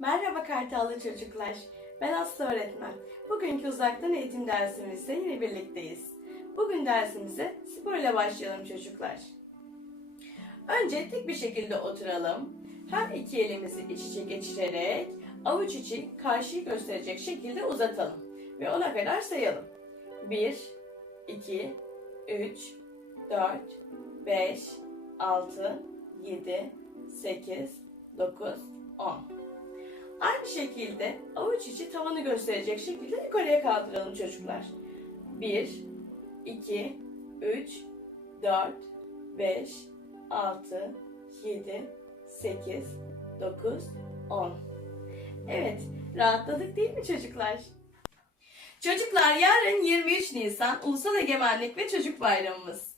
Merhaba Kartallı çocuklar. Ben Aslı öğretmen. Bugünkü uzaktan eğitim dersimizde yine birlikteyiz. Bugün dersimize spor ile başlayalım çocuklar. Önce dik bir şekilde oturalım. Her iki elimizi iç içe geçirerek avuç içi karşıyı gösterecek şekilde uzatalım. Ve ona kadar sayalım. 1, 2, 3, 4, 5, 6, 7, 8, 9, 10. Aynı şekilde avuç içi tavanı gösterecek şekilde yukarıya kaldıralım çocuklar. 1, 2, 3, 4, 5, 6, 7, 8, 9, 10. Evet, rahatladık değil mi çocuklar? Çocuklar yarın 23 Nisan Ulusal Egemenlik ve Çocuk Bayramımız.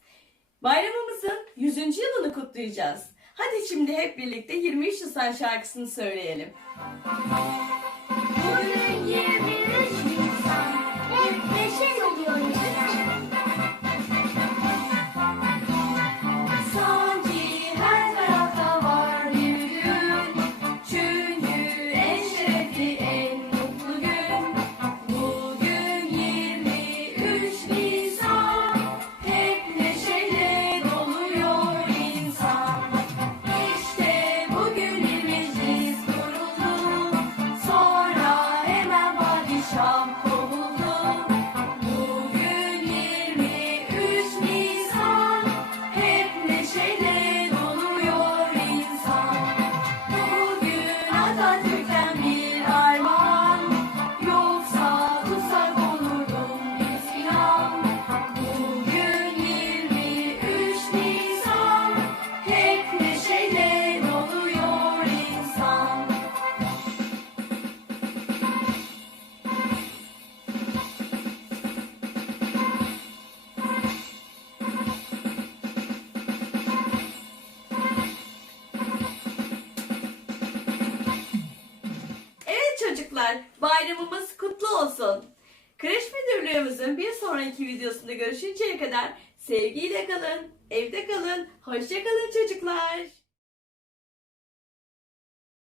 Bayramımızın 100. yılını kutlayacağız. Hadi şimdi hep birlikte 23 Nisan şarkısını söyleyelim. Bugün 23 çocuklar, bayramımız kutlu olsun. Kreş Müdürlüğümüzün bir sonraki videosunda görüşünceye kadar sevgiyle kalın, evde kalın, hoşça kalın çocuklar.